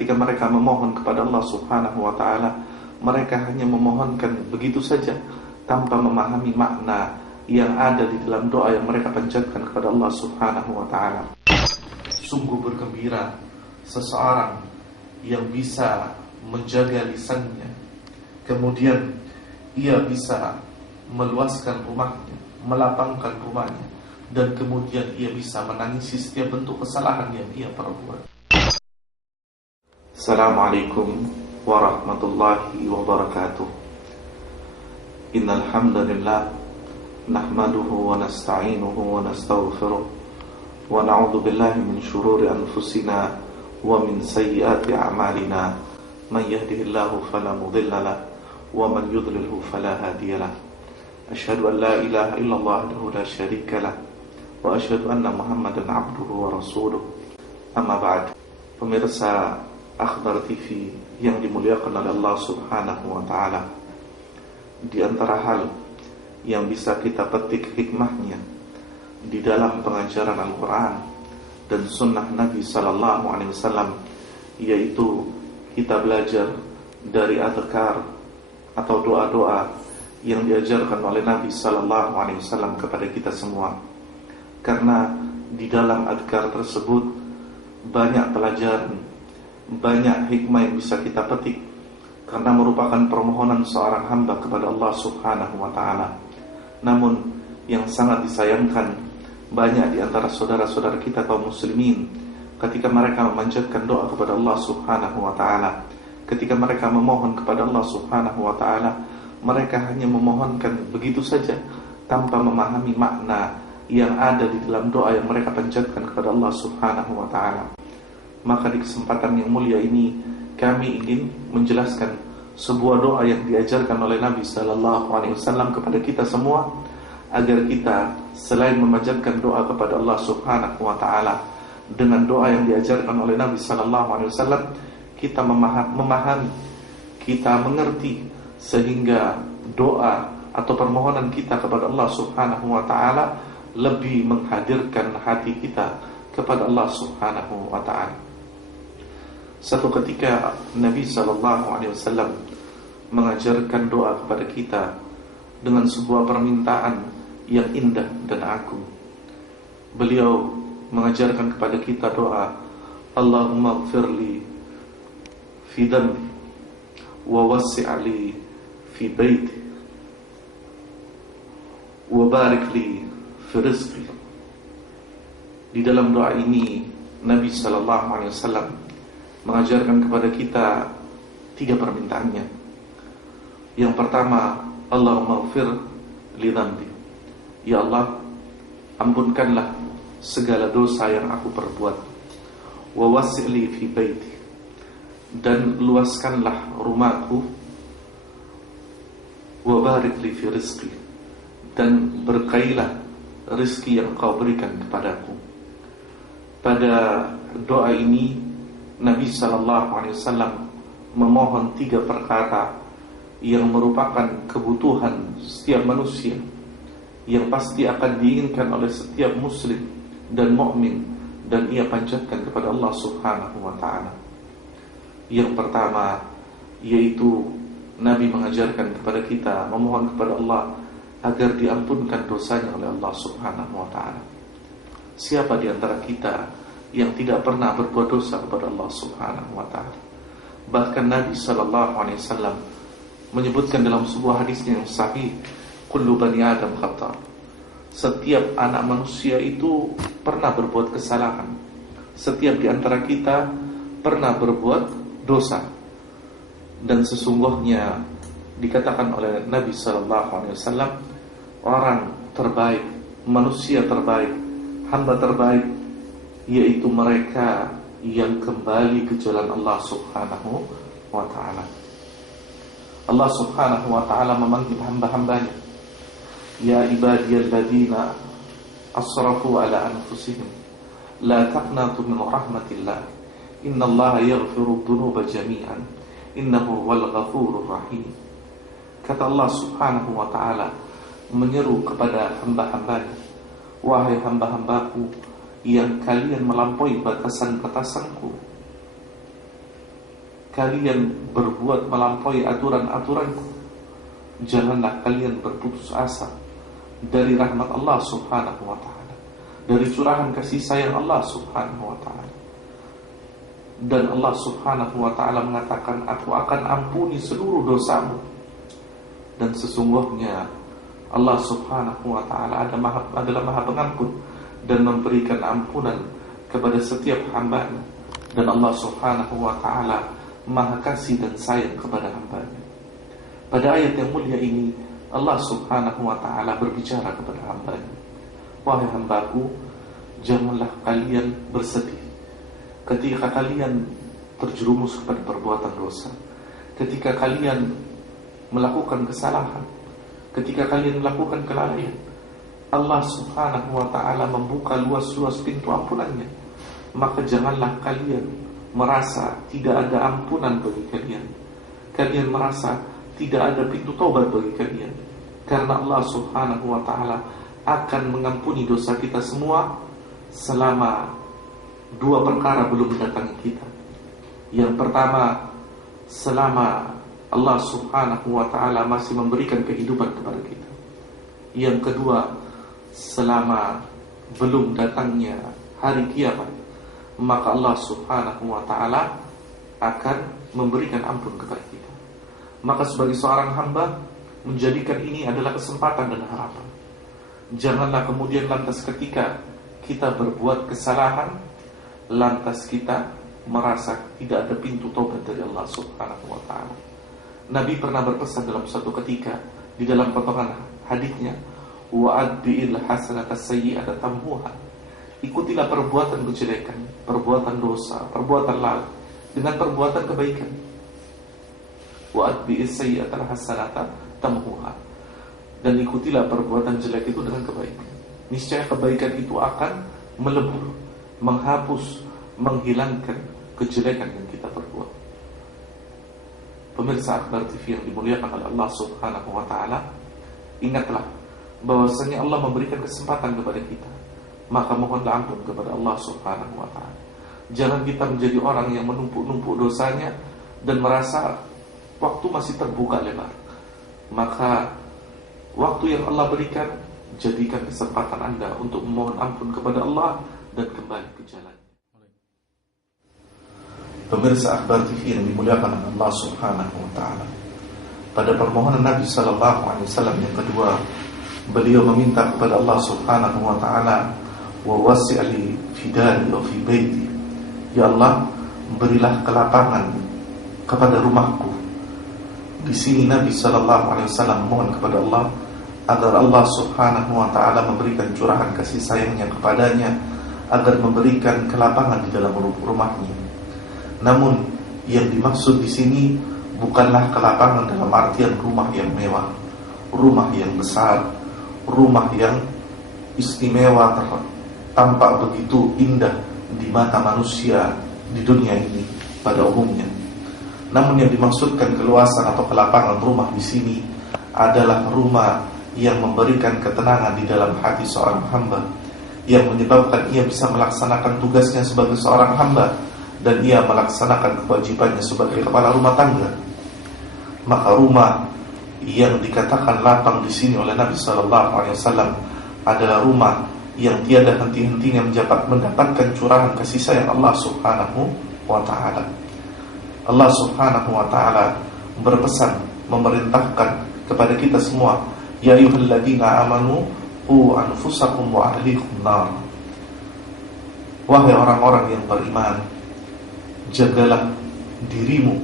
ketika mereka memohon kepada Allah Subhanahu wa ta'ala, mereka hanya memohonkan begitu saja tanpa memahami makna yang ada di dalam doa yang mereka panjatkan kepada Allah Subhanahu wa ta'ala. Sungguh bergembira seseorang yang bisa menjaga lisannya, kemudian ia bisa meluaskan rumahnya, melapangkan rumahnya, dan kemudian ia bisa menangisi setiap bentuk kesalahan yang ia perbuat. Assalamualaikum warahmatullahi wabarakatuh. Innal hamdalillah nahmaduhu wa nasta'inuhu wa nastaghfiruh wa na'udzu billahi min shururi anfusina wa min sayyiati a'malina. Man yahdihillahu fala mudilla lahu wa man yudlilhu fala hadiya lahu. Asyhadu an la ilaha illallah wahdahu la syarika lahu wa asyhadu anna Muhammadan abduhu wa rasuluh. Amma ba'd. Pemirsa Akhbar TV yang dimuliakan oleh Allah Subhanahu wa ta'ala, di antara hal yang bisa kita petik hikmahnya di dalam pengajaran Al-Quran dan sunnah Nabi Sallallahu Alaihi Wasallam, yaitu kita belajar dari adhkar atau doa-doa yang diajarkan oleh Nabi Sallallahu Alaihi Wasallam kepada kita semua. Karena di dalam adhkar tersebut banyak pelajaran, banyak hikmah yang bisa kita petik, karena merupakan permohonan seorang hamba kepada Allah Subhanahu wa ta'ala. Namun yang sangat disayangkan, banyak di antara saudara-saudara kita kaum muslimin, ketika mereka memanjatkan doa kepada Allah Subhanahu wa ta'ala, ketika mereka memohon kepada Allah Subhanahu wa ta'ala, mereka hanya memohonkan begitu saja tanpa memahami makna yang ada di dalam doa yang mereka panjatkan kepada Allah Subhanahu wa ta'ala. Maka di kesempatan yang mulia ini, kami ingin menjelaskan sebuah doa yang diajarkan oleh Nabi Sallallahu Alaihi Wasallam kepada kita semua, agar kita selain memanjatkan doa kepada Allah Subhanahu wa ta'ala dengan doa yang diajarkan oleh Nabi Sallallahu Alaihi Wasallam, kita memahami, kita mengerti, sehingga doa atau permohonan kita kepada Allah Subhanahu wa ta'ala lebih menghadirkan hati kita kepada Allah Subhanahu wa ta'ala. Satu ketika Nabi Sallallahu Alaihi Wasallam mengajarkan doa kepada kita dengan sebuah permintaan yang indah dan agung. Beliau mengajarkan kepada kita doa, Allahumma ighfirli fi dhanbi wa wasi'li fi baiti wa barik li fi rizqi. Di dalam doa ini Nabi Sallallahu Alaihi Wasallam mengajarkan kepada kita 3 permintaannya. Yang pertama, Allahumma ighfir li dhanbi, ya Allah, ampunkanlah segala dosa yang aku perbuat. Wa wasi'li fi baiti, dan luaskanlah rumahku. Wa barik li fi rizqi, dan berkailah rezeki yang kau berikan kepadaku. Pada doa ini Nabi Sallallahu Alaihi Wasallam memohon 3 perkara yang merupakan kebutuhan setiap manusia, yang pasti akan diinginkan oleh setiap muslim dan mukmin, dan ia panjatkan kepada Allah Subhanahu wa ta'ala. Yang pertama, yaitu Nabi mengajarkan kepada kita memohon kepada Allah agar diampunkan dosanya oleh Allah Subhanahu wa ta'ala. Siapa di antara kita yang tidak pernah berbuat dosa kepada Allah Subhanahu wa ta'ala? Bahkan Nabi Sallallahu Alaihi Wasallam menyebutkan dalam sebuah hadis yang sahih, kullu bani Adam khata', setiap anak manusia itu pernah berbuat kesalahan. Setiap di antara kita pernah berbuat dosa. Dan sesungguhnya dikatakan oleh Nabi Sallallahu Alaihi Wasallam, orang terbaik, manusia terbaik, hamba terbaik, yaitu mereka yang kembali ke jalan Allah Subhanahu wa ta'ala. Allah Subhanahu wa ta'ala memanggil hamba-hambanya, ya ibadiyalladzina asrafu ala anfusihim la taqnatu min rahmatillah innallaha yaghfiru dhunuba jami'an innahu wal ghafurur rahim. Kata Allah Subhanahu wa ta'ala menyeru kepada hamba-hambanya, wahai hamba-hambaku yang kalian melampaui batasan-batasanku, kalian berbuat melampaui aturan-aturanku, janganlah kalian berputus asa dari rahmat Allah subhanahu wa ta'ala, dari curahan kasih sayang Allah subhanahu wa ta'ala. Dan Allah subhanahu wa ta'ala mengatakan, aku akan ampuni seluruh dosamu. Dan sesungguhnya Allah subhanahu wa ta'ala adalah maha pengampun dan memberikan ampunan kepada setiap hambanya. Dan Allah subhanahu wa ta'ala maha kasih dan sayang kepada hambanya. Pada ayat yang mulia ini Allah subhanahu wa ta'ala berbicara kepada hambanya, wahai hambaku, janganlah kalian bersedih ketika kalian terjerumus kepada perbuatan dosa, ketika kalian melakukan kesalahan, ketika kalian melakukan kelalaian. Allah subhanahu wa ta'ala membuka luas-luas pintu ampunannya. Maka janganlah kalian merasa tidak ada ampunan bagi kalian. Kalian merasa tidak ada pintu taubat bagi kalian, karena Allah subhanahu wa ta'ala akan mengampuni dosa kita semua selama dua perkara belum mendatangi kita. Yang pertama, selama Allah subhanahu wa ta'ala masih memberikan kehidupan kepada kita. Yang kedua, selama belum datangnya hari kiamat, maka Allah subhanahu wa ta'ala akan memberikan ampun kepada kita. Maka sebagai seorang hamba, menjadikan ini adalah kesempatan dan harapan. Janganlah kemudian lantas ketika kita berbuat kesalahan, lantas kita merasa tidak ada pintu taubat dari Allah subhanahu wa ta'ala. Nabi pernah berpesan dalam suatu ketika, di dalam potongan hadisnya, wa'adbi'il hasanata sayyi'ata tamhuha. Ikutilah perbuatan kejelekan, perbuatan dosa, perbuatan lalai dengan perbuatan kebaikan. Wa'adbi'is sayyi'ata hasanata tamhuha. Dan ikutilah perbuatan jelek itu dengan kebaikan. Niscaya kebaikan itu akan melebur, menghapus, menghilangkan kejelekan yang kita perbuat. Pemirsa Akbar TV yang dimuliakan oleh Allah subhanahu wa ta'ala, ingatlah bahwasanya Allah memberikan kesempatan kepada kita. Maka mohonlah ampun kepada Allah subhanahu wa ta'ala. Jangan kita menjadi orang yang menumpuk-numpuk dosanya dan merasa waktu masih terbuka lebar. Maka waktu yang Allah berikan, jadikan kesempatan Anda untuk memohon ampun kepada Allah dan kembali ke jalan. Pemirsa Akbar TV yang dimuliakan oleh Allah subhanahu wa ta'ala, pada permohonan Nabi SAW yang kedua, beliau meminta kepada Allah subhanahu wa ta'ala, wa wasi'li fidari wa fi baiti, ya Allah, berilah kelapangan kepada rumahku. Di sini Nabi SAW mohon kepada Allah agar Allah subhanahu wa ta'ala memberikan curahan kasih sayangnya kepadanya, agar memberikan kelapangan di dalam rumahnya. Namun yang dimaksud di sini bukanlah kelapangan dalam artian rumah yang mewah, rumah yang besar, rumah yang istimewa, tampak begitu indah di mata manusia di dunia ini pada umumnya. Namun yang dimaksudkan keluasan atau kelapangan rumah di sini adalah rumah yang memberikan ketenangan di dalam hati seorang hamba, yang menyebabkan ia bisa melaksanakan tugasnya sebagai seorang hamba dan ia melaksanakan kewajibannya sebagai kepala rumah tangga. Maka rumah yang dikatakan lapang di sini oleh Nabi SAW adalah rumah yang tiada henti-hentinya mendapatkan curahan kasih sayang Allah subhanahu wa ta'ala. Allah subhanahu wa ta'ala berpesan, memerintahkan kepada kita semua, ya ayyuhalladzina amanu qu anfusakum wa ahlikum nar. Wahai orang-orang yang beriman, jagalah dirimu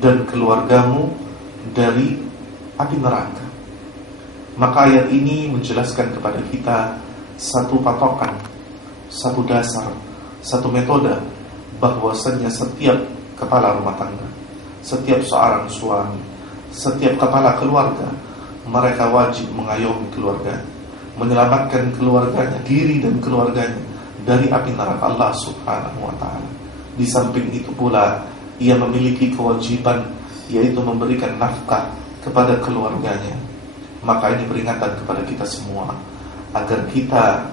dan keluargamu dari api neraka. Maka ayat ini menjelaskan kepada kita satu patokan, satu dasar, satu metode, bahwasanya setiap kepala rumah tangga, setiap seorang suami, setiap kepala keluarga, mereka wajib mengayomi keluarga, menyelamatkan keluarganya, diri dan keluarganya dari api neraka Allah subhanahu wa ta'ala. Di samping itu pula, ia memiliki kewajiban, yaitu memberikan nafkah kepada keluarganya. Maka ini peringatan kepada kita semua, agar kita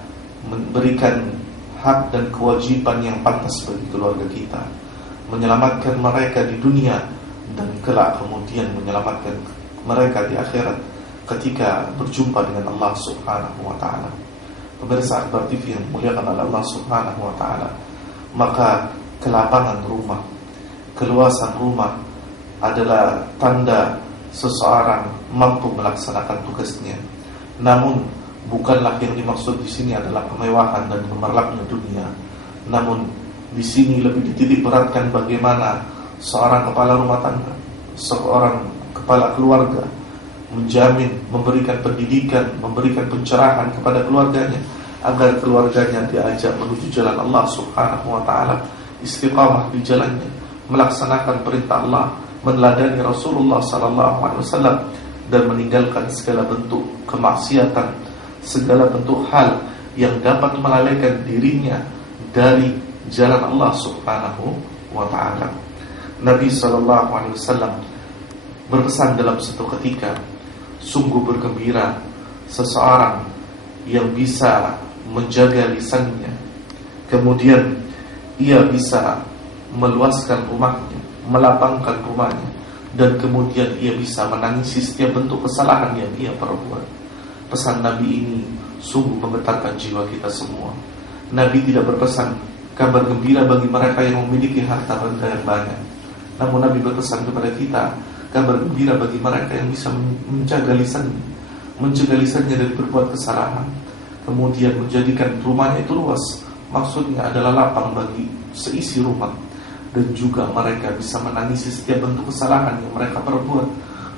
memberikan hak dan kewajiban yang pantas bagi keluarga kita, menyelamatkan mereka di dunia, dan kelak kemudian menyelamatkan mereka di akhirat ketika berjumpa dengan Allah Subhanahu wa ta'ala. Pemirsa Akbar TV yang dimuliakan oleh Allah Subhanahu wa ta'ala, maka kelapangan rumah, keluasan rumah adalah tanda seseorang mampu melaksanakan tugasnya. Namun bukanlah yang dimaksud di sini adalah kemewahan dan gemerlapnya dunia. Namun di sini lebih dititik beratkan bagaimana seorang kepala rumah tangga, seorang kepala keluarga menjamin, memberikan pendidikan, memberikan pencerahan kepada keluarganya agar keluarganya diajak menuju jalan Allah Subhanahu wa ta'ala, istiqamah di jalannya, melaksanakan perintah Allah, meneladani Rasulullah sallallahu alaihi wasallam, dan meninggalkan segala bentuk kemaksiatan, segala bentuk hal yang dapat melalaikan dirinya dari jalan Allah Subhanahu wa ta'ala. Nabi sallallahu alaihi wasallam berpesan dalam satu ketika, sungguh bergembira seseorang yang bisa menjaga lisannya, kemudian ia bisa meluaskan rumahnya, melapangkan rumahnya, dan kemudian ia bisa menangisi setiap bentuk kesalahan yang ia perbuat. Pesan Nabi ini sungguh menggetarkan jiwa kita semua. Nabi tidak berpesan kabar gembira bagi mereka yang memiliki harta benda yang banyak, namun Nabi berpesan kepada kita kabar gembira bagi mereka yang bisa menjaga lisannya, mencegah lisannya dari berbuat kesalahan, kemudian menjadikan rumahnya itu luas. Maksudnya adalah lapang bagi seisi rumah, dan juga mereka bisa menangisi setiap bentuk kesalahan yang mereka perbuat.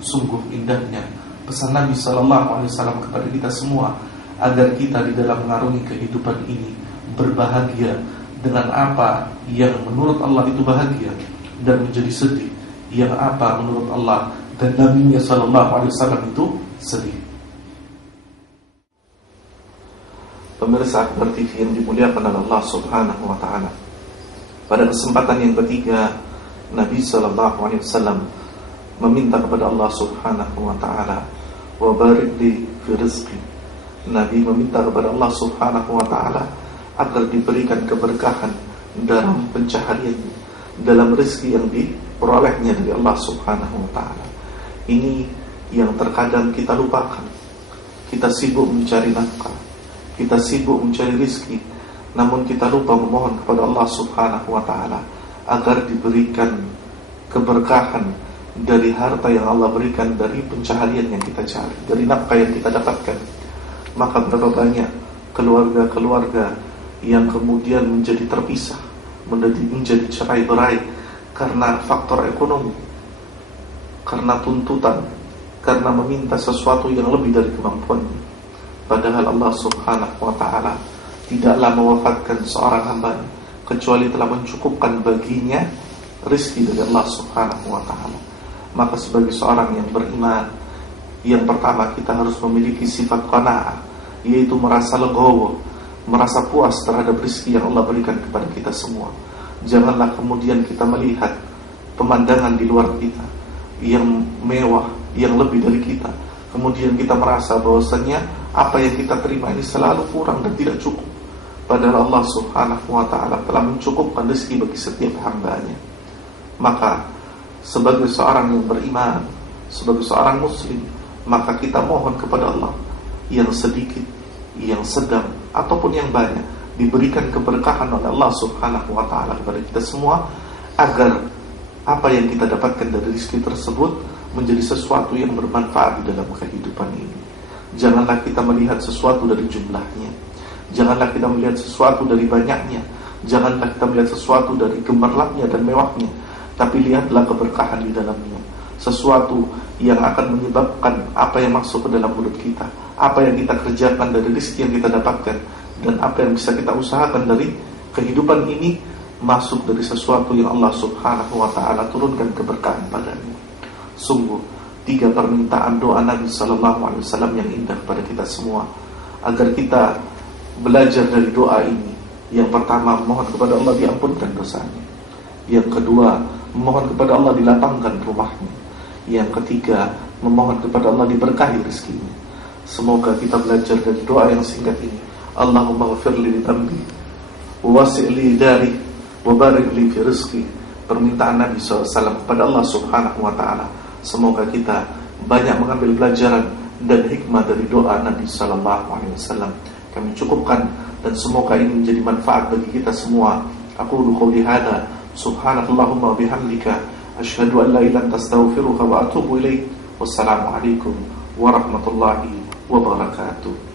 Sungguh indahnya pesan Nabi SAW kepada kita semua, agar kita di dalam mengarungi kehidupan ini berbahagia dengan apa yang menurut Allah itu bahagia, dan menjadi sedih yang apa menurut Allah dan Nabi-Nya SAW itu sedih. Pemirsa Akbar TV yang dimuliakan oleh Allah Subhanahu wa ta'ala, pada kesempatan yang ketiga, Nabi SAW meminta kepada Allah Subhanahu wa ta'ala, wa barik li fi rizqi. Nabi meminta kepada Allah Subhanahu wa ta'ala agar diberikan keberkahan dalam pencahariannya, dalam rezeki yang diperolehnya dari Allah Subhanahu wa ta'ala. Ini yang terkadang kita lupakan. Kita sibuk mencari nafkah, kita sibuk mencari rezeki, namun kita lupa memohon kepada Allah Subhanahu wa ta'ala agar diberikan keberkahan dari harta yang Allah berikan, dari pencaharian yang kita cari, dari nafkah yang kita dapatkan. Maka berapa banyak keluarga-keluarga yang kemudian menjadi terpisah, menjadi cerai-berai karena faktor ekonomi, karena tuntutan, karena meminta sesuatu yang lebih dari kemampuannya. Padahal Allah Subhanahu wa ta'ala tidaklah mewafatkan seorang hamba kecuali telah mencukupkan baginya rezeki dari Allah Subhanahu wa ta'ala. Maka sebagai seorang yang beriman, yang pertama kita harus memiliki sifat qanaah, yaitu merasa legowo, merasa puas terhadap rezeki yang Allah berikan kepada kita semua. Janganlah kemudian kita melihat pemandangan di luar kita yang mewah, yang lebih dari kita, kemudian kita merasa bahwasanya apa yang kita terima ini selalu kurang dan tidak cukup. Padahal Allah Subhanahu wa ta'ala telah mencukupkan rezeki bagi setiap hambanya. Maka sebagai seorang yang beriman, sebagai seorang muslim, maka kita mohon kepada Allah yang sedikit, yang sedang, ataupun yang banyak, diberikan keberkahan oleh Allah Subhanahu wa ta'ala kepada kita semua, agar apa yang kita dapatkan dari rezeki tersebut menjadi sesuatu yang bermanfaat di dalam kehidupan ini. Janganlah kita melihat sesuatu dari jumlahnya, janganlah kita melihat sesuatu dari banyaknya, janganlah kita melihat sesuatu dari gemerlapnya dan mewahnya, tapi lihatlah keberkahan di dalamnya, sesuatu yang akan menyebabkan apa yang masuk ke dalam mulut kita, apa yang kita kerjakan dari rezeki yang kita dapatkan, dan apa yang bisa kita usahakan dari kehidupan ini masuk dari sesuatu yang Allah Subhanahu wa ta'ala turunkan keberkahan padanya. Sungguh 3 permintaan doa Nabi SAW yang indah kepada kita semua, agar kita belajar dari doa ini. Yang pertama, mohon kepada Allah diampunkan dosanya. Yang kedua, memohon kepada Allah dilapangkan rumahnya. Yang ketiga, memohon kepada Allah diberkahi rezekinya. Semoga kita belajar dari doa yang singkat ini. Allahumma ghafir li dhanbi wa wasi' li dari wa barik li fi rizqi permintaan Nabi SAW kepada Allah Subhanahu wa Ta'ala. Semoga kita banyak mengambil pelajaran dan hikmah dari doa Nabi SAW. Kami cukupkan, dan semoga ini menjadi manfaat bagi kita semua. Aku qouli hada, subhanakallahumma bihamdika, asyhadu an la ilaha illa anta, astaghfiruka wa atubu ilaik. Wassalamualaikum warahmatullahi wabarakatuh.